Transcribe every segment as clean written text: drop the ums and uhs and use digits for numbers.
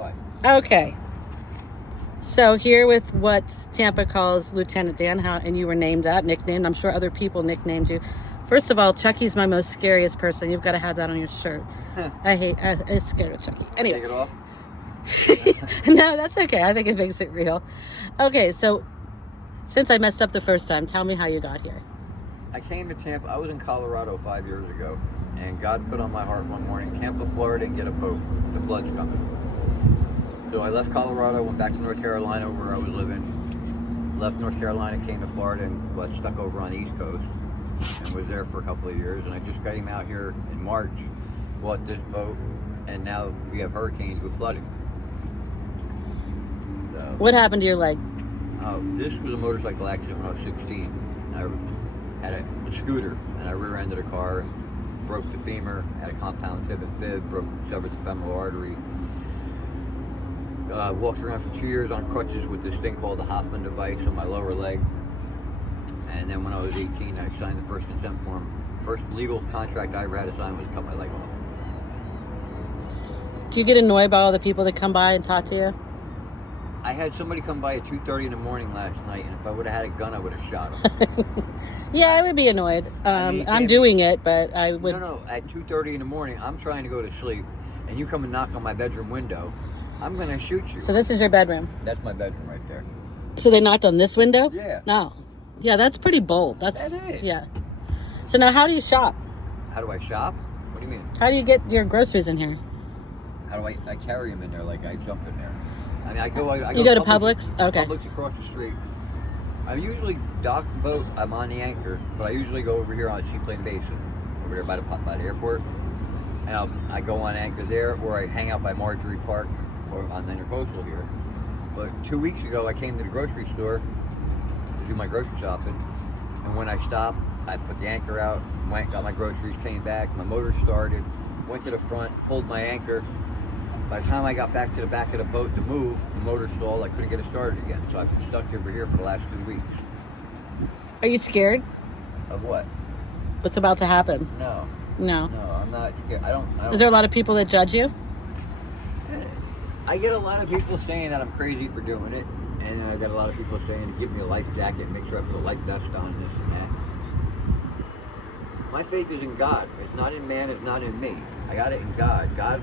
why. Okay. So here with what Tampa calls Lieutenant Dan, and you were named that, nicknamed. I'm sure other people nicknamed you. First of all, Chucky's my most scariest person. You've got to have that on your shirt. I'm scared of Chucky. Anyway. Take it off? No, that's okay. I think it makes it real. Okay, so since I messed up the first time, tell me how you got here. I came to Tampa. I was in Colorado 5 years ago, and God put on my heart one morning, Tampa, Florida, and get a boat. The flood's coming. So I left Colorado, went back to North Carolina where I was living. Left North Carolina, came to Florida, and got stuck over on the East Coast, and was there for a couple of years. And I just got him out here in March, bought this boat, and now we have hurricanes with flooding. So, what happened to your leg? This was a motorcycle accident when I was 16. I had a scooter, and I rear-ended a car, and broke the femur, had a compound tib and fib, severed the femoral artery. Walked around for 2 years on crutches with this thing called the Hoffman device on my lower leg. And then when I was 18, I signed the first consent form. First legal contract I ever had to sign was to cut my leg off. Do you get annoyed by all the people that come by and talk to you? I had somebody come by at 2:30 in the morning last night, and if I would have had a gun, I would have shot him. Yeah, I would be annoyed. I'm doing it, but I would... No, at 2:30 in the morning, I'm trying to go to sleep, and you come and knock on my bedroom window, I'm going to shoot you. So this is your bedroom? That's my bedroom right there. So they knocked on this window? Yeah. No. Yeah, that's pretty bold. That is. Yeah. So now how do you shop? How do I shop? What do you mean? How do you get your groceries in here? How do I carry them in there like I jump in there? I mean, I go to Publix? Okay. Publix across the street. I usually dock the boat. I'm on the anchor, but I usually go over here on Seaplane Basin, over there by the airport. And I go on anchor there, or I hang out by Marjorie Park, or on the Intercoastal here. But 2 weeks ago, I came to the grocery store to do my grocery shopping, and when I stopped, I put the anchor out, went, got my groceries, came back, my motor started, went to the front, pulled my anchor. By the time I got back to the back of the boat to move, the motor stalled. I couldn't get it started again. So I've been stuck over here for the last 2 weeks. Are you scared? Of what? What's about to happen? No. No. No, I'm not scared. I don't. Is there a lot of people that judge you? I get a lot of people saying that I'm crazy for doing it. And I got a lot of people saying to give me a life jacket, make sure I put a life vest on, this and that. My faith is in God. It's not in man, it's not in me. I got it in God. God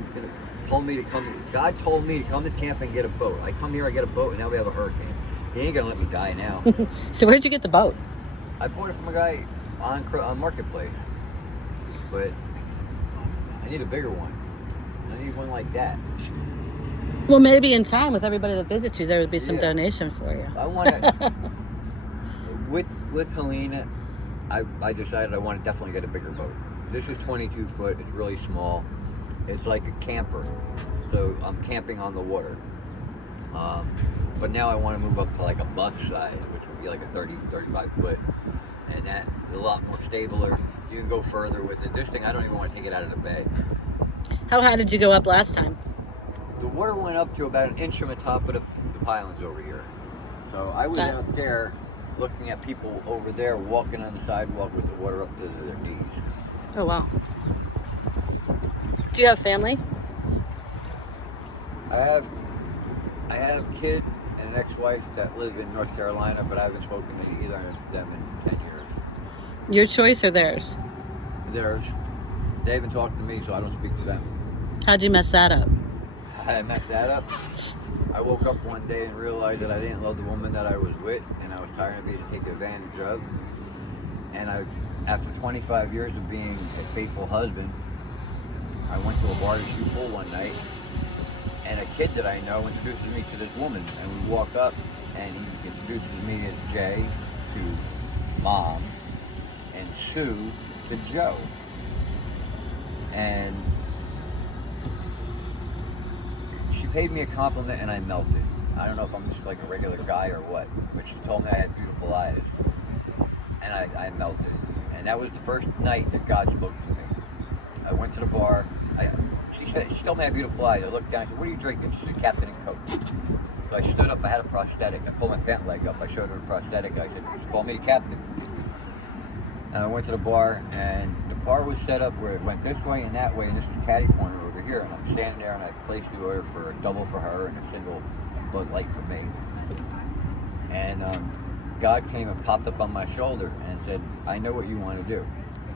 told me to come to Tampa and get a boat. I come here, I get a boat, and now we have a hurricane. He ain't gonna let me die now. So where'd you get the boat? I bought it from a guy on Marketplace, but I need a bigger one. I need one like that. Well, maybe in time, with everybody that visits you, there would be some donation for you. I want to. with Helena, I decided I want to definitely get a bigger boat. This is 22 foot. It's really small. It's like a camper, so I'm camping on the water. But now I want to move up to like a bus size, which would be like a 35 foot, and that is a lot more stabler. You can go further with it. This thing, I don't even want to take it out of the bay. How high did you go up last time? The water went up to about an inch from the top of the pylons over here. So I was out there looking at people over there walking on the sidewalk with the water up to their knees. Oh, wow. Do you have family? I have kids and an ex-wife that live in North Carolina, but I haven't spoken to either of them in 10 years. Your choice or theirs? Theirs. They haven't talked to me, so I don't speak to them. How'd you mess that up? How did I mess that up? I woke up one day and realized that I didn't love the woman that I was with, and I was tired of being taken advantage of. And after 25 years of being a faithful husband, I went to a bar to shoot pool one night, and a kid that I know introduces me to this woman, and we walk up, and he introduces me as Jay to Mom, and Sue to Joe. And she paid me a compliment, and I melted. I don't know if I'm just like a regular guy or what, but she told me I had beautiful eyes, and I melted. And that was the first night that God spoke to me. I went to the bar. She told me I had beautiful eyes. I looked down. I said, "What are you drinking?" She said, "Captain and Coke." So I stood up. I had a prosthetic. I pulled my pant leg up. I showed her the prosthetic. I said, "Just call me the captain." And I went to the bar, and the bar was set up where it went this way and that way, and this was a caddy corner over here, and I'm standing there, and I placed the order for a double for her and a single Bud Light for me. And God came and popped up on my shoulder and said, I know what you want to do.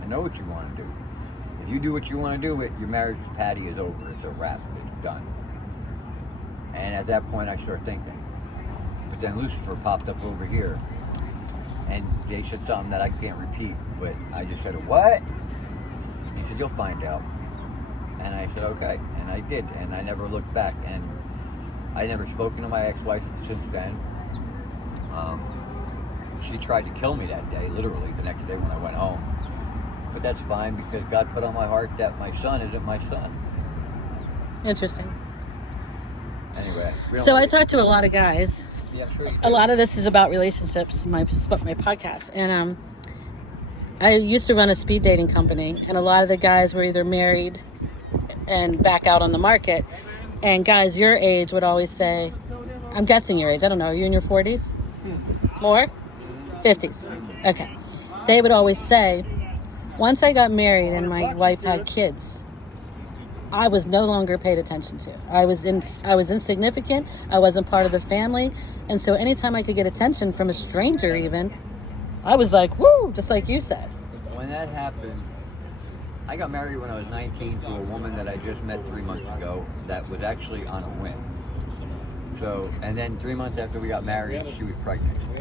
I know what you want to do. If you do what you want to do, your marriage to Patty is over. It's a wrap. It's done. And at that point, I started thinking. But then Lucifer popped up over here, and they said something that I can't repeat, but I just said, what? He said, you'll find out. And I said, okay. And I did, and I never looked back. And I never spoken to my ex-wife since then. She tried to kill me that day, literally, the next day when I went home. But that's fine, because God put on my heart that my son isn't my son. Interesting. Anyway. So I talk to a lot of guys. Yeah, sure you do. A lot of this is about relationships, my podcast. And I used to run a speed dating company, and a lot of the guys were either married and back out on the market. And guys your age would always say, I'm guessing your age, I don't know, are you in your 40s? More? 50s. Okay. They would always say, once I got married and my wife had kids, I was no longer paid attention to. I was insignificant. I wasn't part of the family. And so anytime I could get attention from a stranger even, I was like, woo, just like you said. When that happened, I got married when I was 19 to a woman that I just met 3 months ago that was actually on a whim. So, and then 3 months after we got married, she was pregnant.